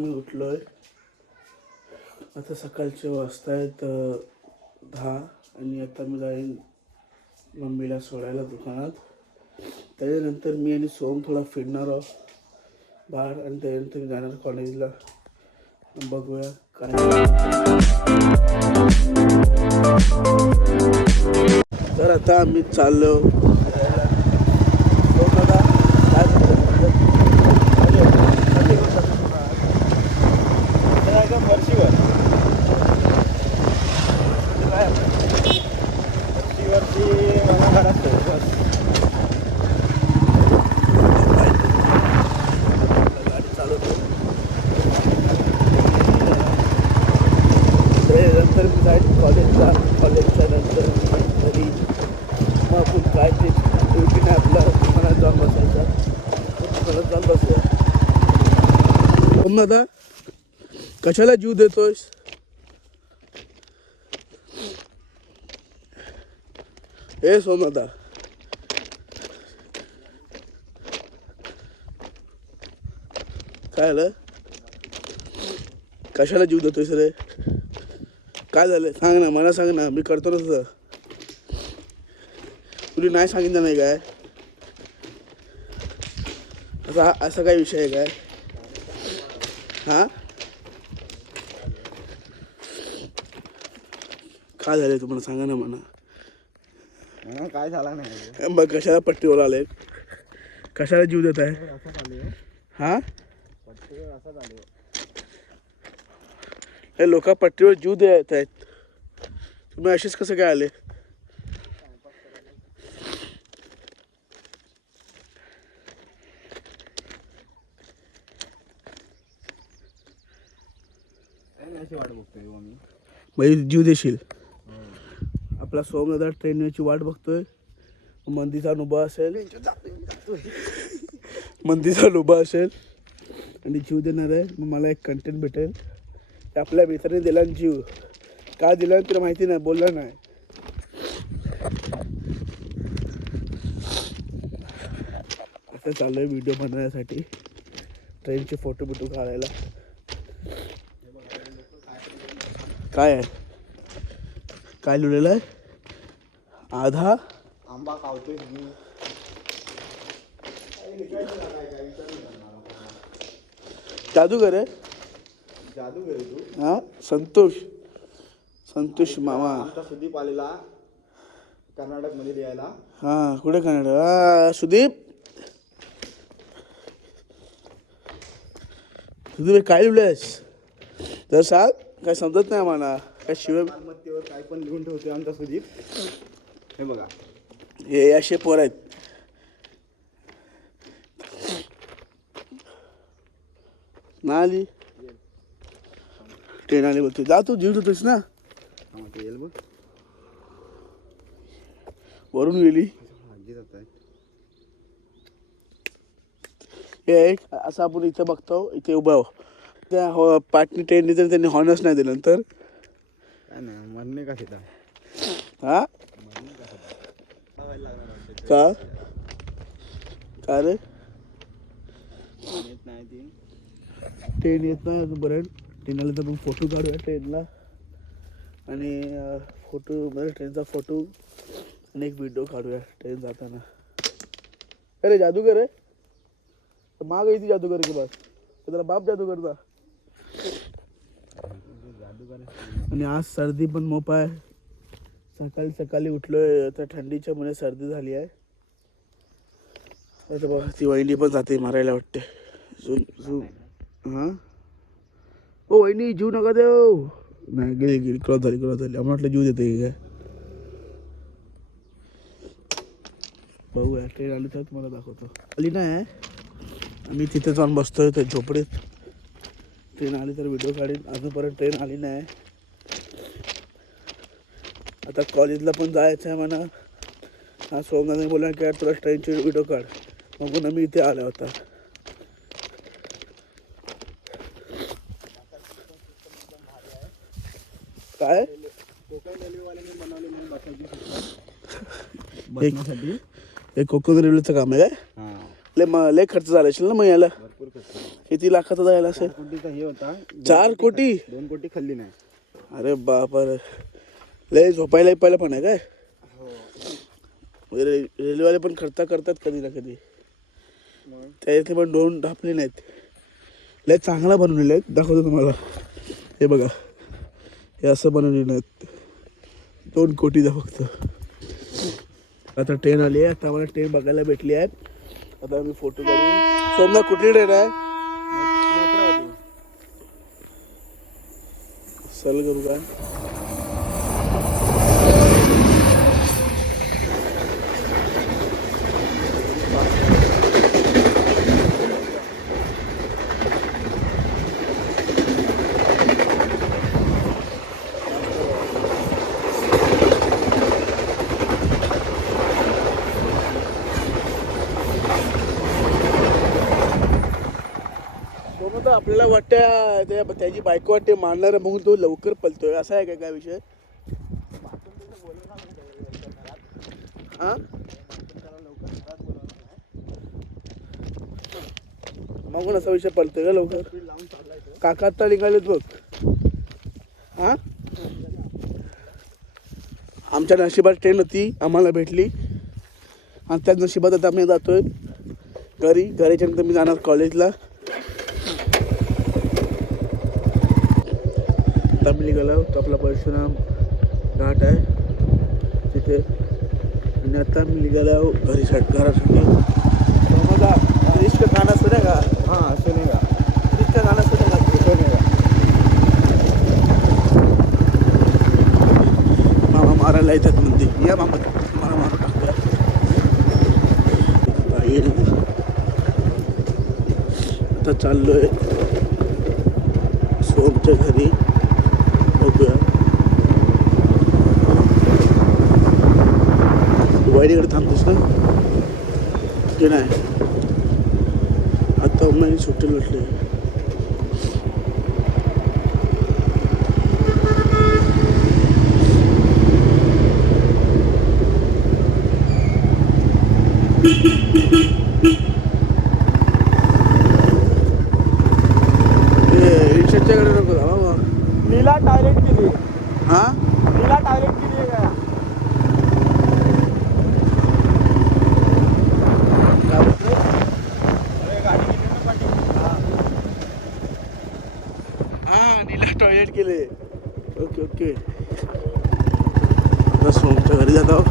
मी उठलोय आता सकाळचे वाजता आहेत 10 आणि आता मी जाईन मम्मीला सोडायला दुकानात. त्याच्यानंतर मी आणि सोम थोडा फिरणार आहोत बाहेर आणि त्याच्यानंतर मी जाणार कॉलेजला. बघूया काय. तर आता आम्ही चाललो नंतर मी जाईन कॉलेजला. कॉलेजच्या नंतर घरी मग आपण काय ते ड्युटी नाही आपलं दुकानात जाऊन बसायचं. दुकानात जाऊन बसूया. दादा कशाला जीव देतोयस? हे सोमनाथा काय झालं? कशाला जीव देतोयस रे? काय झालं सांग ना, मला सांग ना, मी करतो ना तुझं. तुला नाही सांगितलं नाही काय? असा काय विषय आहे काय? हां काय झालं तुम्हाला सांगा ना म्हणा. काय झाला नाही मग कशाला पट्टीवर आले? कशाला जीव देत आहे? हां हे लोक पट्टीवर जीव देत आहेत, तुम्ही असेच कसं काय आले? म्हणजे जीव देशील? आपला सोमनाथ ट्रेनची वाट बघतोय. मंदीचा उभा असेल, मंदीचा उभा असेल आणि जीव देणार आहे. मग मला एक कंटेंट भेटेल. आपल्या मित्राने दिला जीव. का दिला तुला माहिती नाही, बोलला नाही. आता चालू आहे व्हिडिओ बनवण्यासाठी, ट्रेनचे फोटो बिटो काढायला. काय आहे? काय लिहिलेलं आहे? आधा आंबा खावतोय जादूगर आहे. जादूगर आहे तू? हां संतोष मामा. आमचा सुदीप आलेला कर्नाटक मध्ये द्यायला. हां कुठे कर्नाटक? हां सुदीप काय लिहिलंयस तर सांग. काय समजत नाही आम्हाला. काय शिवाय मालमत्तेवर काय पण लिहून ठेवतोय आमचा सुदीप. हे बघा, हे असे पोर आहेत. ना आली ट्रेन आली बोलते. जा तू जीव देतोस ना. येईल बघ, वरून गेली. हे असं आपण इथं बघतो, इथे उभा हो. त्या पाटणी ट्रेननी तर त्यांनी हॉर्नच नाही दिलं नंतर. काय नाही म्हणणे का तिथं. हा का का रे? नाही ती ट्रेन येत नाही अजून पर्यंत. ट्रेन आलं तर आपण फोटो काढूया ट्रेनला. आणि फोटो म्हणजे ट्रेनचा फोटो आणि एक व्हिडिओ काढूया ट्रेन जाताना. अरे जादूगर आहे माग येते. जादूगर की बस त्याला बाप जादूगरचा. आणि आज सर्दी पण मोप आहे. सकाळी उठलोय तर थंडीच्या मुळे सर्दी झाली आहे. आता बघा ती वहिनी पण जाते मारायला वाटते. हां ओ वहिनी जीव नका देऊ. नाही गेली क्रॉस झाली. आम्हाला वाटलं जीव देते काय. बघूया ट्रेन आली तर तुम्हाला दाखवतो. आली नाही आम्ही तिथे जाऊन बसतोय त्या झोपडीत. ट्रेन आली तर व्हिडिओ काढीन. अजूनपर्यंत ट्रेन आली नाही. आता कॉलेजला पण जायचं आहे म्हणा. हा सोमनाथने बोलला की यार तुला ट्रेनचे व्हिडिओ काढ. मग मी इथे आला होता. काय एक कोकण रेल्वेचं काम आहे काय? लय खर्च झाला असेल ना मग याला. किती लाखाचा जायला असेल? 4 कोटीचा हे होता. 4 कोटी? 2 कोटी खाल्ली नाही. अरे बापर, लय झोपायला पहिलं पण आहे काय? रेल्वेवाले पण खर्च करतात कधी ना कधी. त्याच्यातले पण 2 ढापले नाहीत. लय चांगला बनवलेला आहे, दाखवतो तुम्हाला. हे बघा, हे असं बनवलेलं आहेत. 2 कोटीचा फक्त. आता ट्रेन आली आहे. आता आम्हाला ट्रेन बघायला भेटली आहे. आता आम्ही फोटो काढून. सोमना कुठली ट्रेन आहे? चल करू का? आपल्याला वाटतं त्याची बायको वाटते मारणार बघून तो लवकर पलतोय, असा आहे काय विषय? हा मग असा विषय पलतोय का लवकर? काका आता निघालेत बघ. हा आमच्या नशिबात ट्रेन होती, आम्हाला भेटली आणि त्याच नशिबात आता आम्ही जातोय घरी. घराच्या नंतर मी जाणार कॉलेजला. आता मी निघालो, तो आपला परशुराम घाट आहे तिथे. आणि आता मी निघालो घरासाठी. बघा रिस्क गाणं असतं नाही का? हां, असं नाही का? रिस्क गाणं असतं नाही का? असं नाही का? मामा मारायला येतात म्हणते. या मामा मला मारू टाकूया. आता चाललोय सोमच्या घरी. बघूया वाईडीकडे थांबतोस ना की नाही? आता उन्हाळी सुट्टी भेटली. रिक्षाच्याकडे नको जा बाबा. नीला टॉयलेट केली. हा नीला टॉयलेट केली आहे का? हा नीला टॉयलेट केले. Okay okay. आता सोमच्या घरी जातो.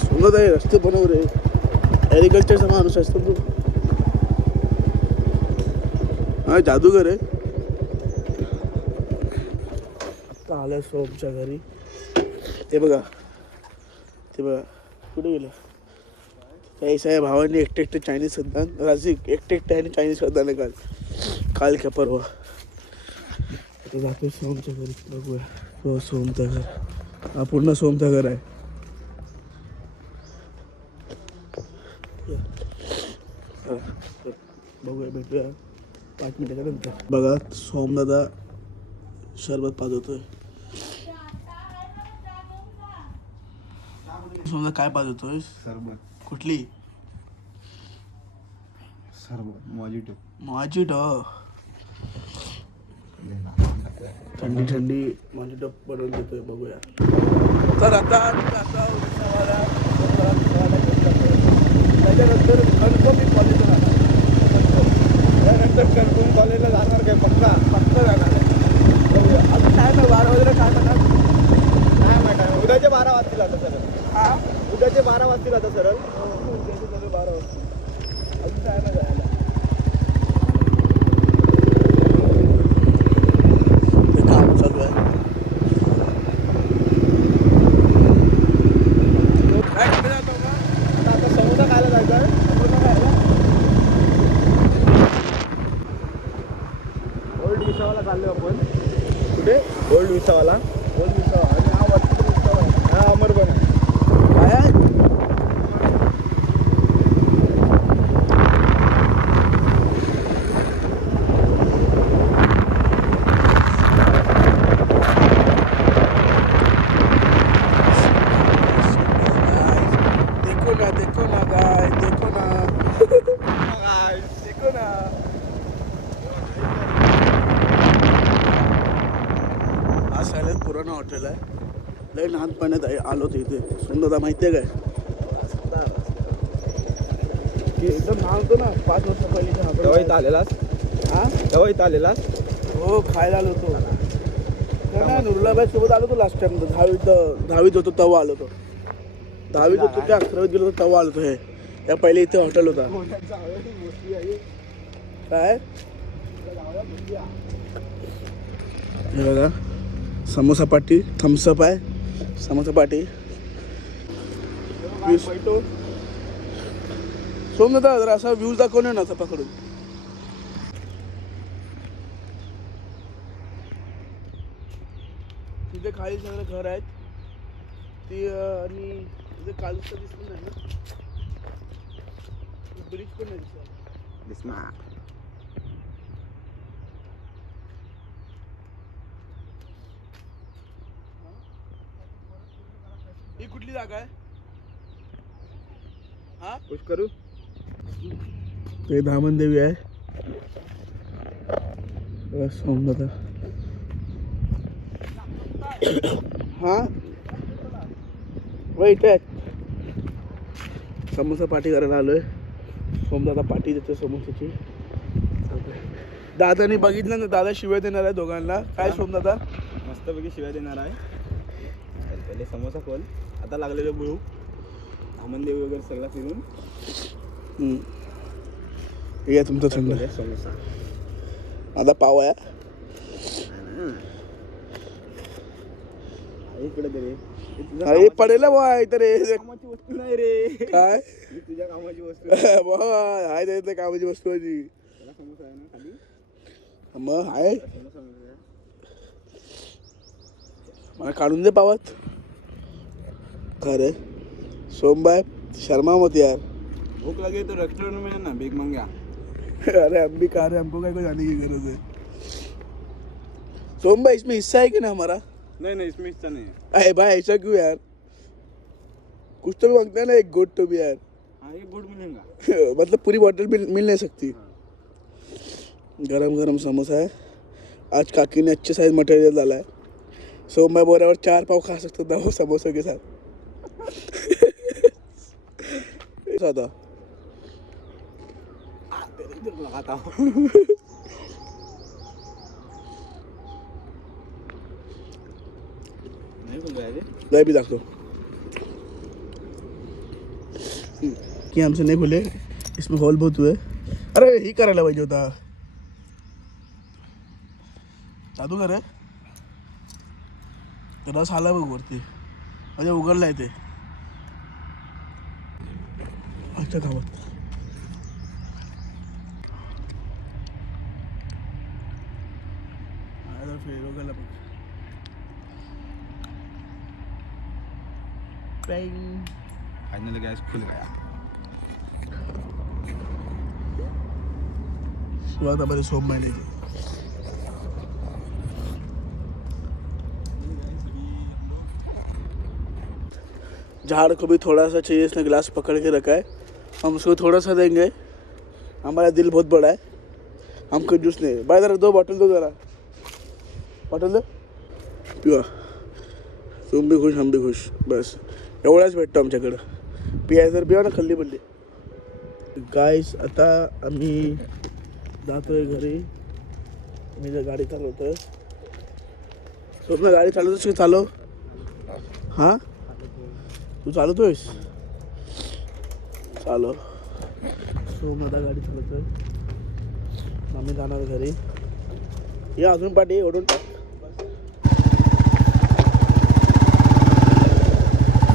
सोमनाथ आहे रस्ते बनव रे. ॲग्रिकल्चरचा माणूस असतो तू. हा जादूगर आहे. आता आलं सोमच्या घरी. ते बघा कुठे गेलं? काही साहेब भावांनी एकटे चायनीज खाद्दान. राजिक एकटे आहे चायनीज खाद्दान काल का परवा. आता जातो सोमच्या घरी. बघूया. हो सोमचं घर. हा पूर्ण सोमचं घर आहे. बघूया भेटूया 5 मिनिटाच्या नंतर. बघा सोमदादा शरबत पाजवतोय. सोमदा काय पाजवतोय? सरबत. कुठली? सरबत मॉजिटो. मॉजिटो. थंडी थंडी मॉजिटो बनवून देतोय. बघूया. तर आता त्याच्यानंतर कन्फर्म मी कॉलेजला जाणार. त्यानंतर कन्फर्म कॉलेजला जाणार काय? फक्त जाणार आहे. अजून टाईम आहे 12 वगैरे काय म्हणणार नाही माहिती आहे. उद्याचे 12 वाजतील आता सरळ. हा उद्याचे 12 वाजतील आता सरळ. 12 वाजता. अजून टाईम आहे जायला. ते काम चालू आहे. काय कुठे जातो का? आता समोसा खायला जायचं आहे. समोसा खायला? ओल्ड विसावाला चाललो आपण. कुठे? ओल्ड विसावाला. बोल विसावा. आणि हा वरती विसावा आहे. हा अमर पण आहे. काय आहे? जुनं हॉटेल आहे. लय लहानपणात आलो होतो इथे. सुंदरदा माहिती आहे काय? एकदम लहान होतो ना, 5 वर्ष पहिली तेव्हा इथं आलेलास? हा तेव्हा इथं आलेलास? हो, खायला आलो होतो. ना नुरलाबाई सोबत आलो होतो लास्ट टाइम. दहावीत होतो तेव्हा आलो होतो. 10वीत होतो त्या 11वीत गेलो होतो तेव्हा आलो होतो. हे या पहिले इथे हॉटेल होता. काय हे बघा, समोसा पाटी, थम्सअप आहे. समोसा पाटी सोमनाथ जरा असा व्ह्यूज दाखव ना असा पकडून. तिथे खाली सगळं घर आहेत ती आणि तिथे कालच दिसलं नाही ना, ब्रिज पण नाही दिसला. ही कुठली जागा आहे? हा खुश करू. ते धामण देवी आहे. सोमनाथ हा वाईट आहे. समोसा पाठी करायला आलोय. सोमदादा पाठी देतो समोसाची. दादाने बघितलं ना, दादा शिवाय देणार आहे दोघांना. काय सोमदादा? मस्तपैकी शिवाय देणार आहे. पहिले समोसा खोल. आता लागलेलं गुळू धामणदेवी वगैरे सगळं फिरून हे तुमचं थंड समोसा. आता पाव आहे इकडे तरी अरे पडेल बाय तर कामाची वस्तू नाही रे. काय तुझ्या कामाची वस्तू हाय ते कामाची वस्तू आहे ती. समोसा आहे ना खाली. मग आहे समोसा मला काढून दे पावात. खरे सोमबाय शर्मा मत यार. भूख लगे तो रेस्टोरेंट में है ना, भीख मांगा. अरे हम भी खा रहे, हमको क्या को जाने की जरूरत है. सोमबाई इसमें हिस्सा है कि ना हमारा? नहीं इसमें हिस्सा नहीं है. अरे भाई ऐसा क्यों यार? कुछ तो भी मांगता है ना, एक गुड तो भी यार. हाँ ये गुड मिलेगा. मतलब पूरी बॉटल मिल नहीं सकती. गरम गरम समोसा है. आज काकी ने अच्छे साइज मटेरियल डाला है. सोमबाई बोल रहा 4 पाव खा सकता था वो समोसे के साथ. सादा लगाता हूँ. नहीं खुल रहा है. मैं भी दाखतो कि हमसे नहीं खुले. इसमें होल बहुत हुए. अरे ही करायला पाहिजे होता. दादू करे रस आला बघ वरती. म्हणजे उघडलाय ते अच्छा गावात. फेरोगाला बघ. फाइनली गैस खुल गया. सुरुवात हमारे सोम महीने की. झाड़ को भी थोड़ा सा चाहिए. इसने गिलास पकड़ के रखा है. हम उसको थोड़ा सा देंगे. हमारा दिल बहुत बड़ा है. हमको जूस नहीं. भाई जरा 2 बॉटल दो. जरा बॉटल दो पिवा. तुम भी खुश हम भी खुश. बस एवढाच भेटतो आमच्याकडं. पियाय जर पिवा ना खल्ली बल्ली. गाईस आता आम्ही जातोय घरी. मी जर गाडी चालवतोय. स्वप्न गाडी चालवतोस की चालव. हां तू चालवतोयस. चालव. सोमदा गाडी चालवतोय. आम्ही जाणार घरी. या अजून पाठी ओढून टाक.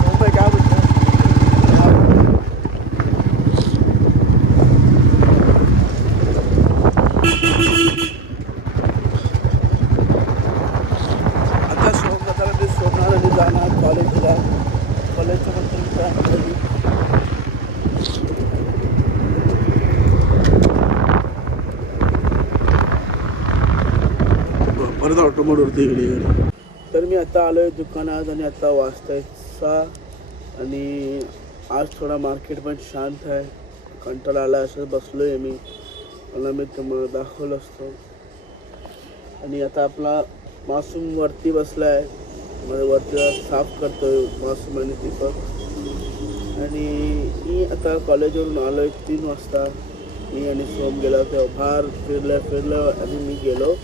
सोमबाई काय बोलतो. आता सोमदाला मी सोडणार आणि जाणार कॉलेजला. कॉलेजचं नंतर परत ऑटोमोडवरती इकडे. तर मी आता आलो आहे दुकानात आणि आता वाजताय 6 आणि आज थोडा मार्केट पण शांत आहे. कंटाळा आला असं बसलो आहे मी. मला मी तुम्हाला दाखवलं असतं. आणि आता आपला मासूम वरती बसला आहे. माझ्या वरती साफ करतोय मासूम आणि दीपक. आणि मी आता कॉलेजवरून आलो आहे 3 वाजता. मी आणि सोम गेलो तेव्हा फार फिरलं आणि मी गेलो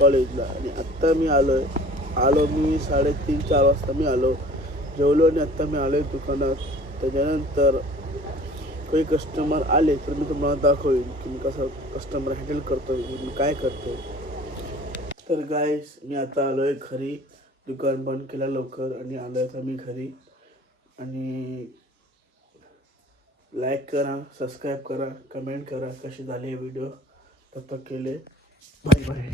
कॉलेजला. आणि आत्ता मी आलो मी 3:30-4 वाजता मी आलो, जेवलो आणि आत्ता मी आलो आहे दुकानात. त्याच्यानंतर काही कस्टमर आले तर मी तुम्हाला दाखवेन की मी कसं कस्टमर हँडल करतो, मी काय करतो. तर गाईस मी आता आलो आहे घरी. दुकान बंद केलं लवकर आणि आलो आहे आता मी घरी. आणि लाईक करा, सबस्क्राईब करा, कमेंट करा कशी झाली हे व्हिडिओ. तब तक के लिए बाय बाय.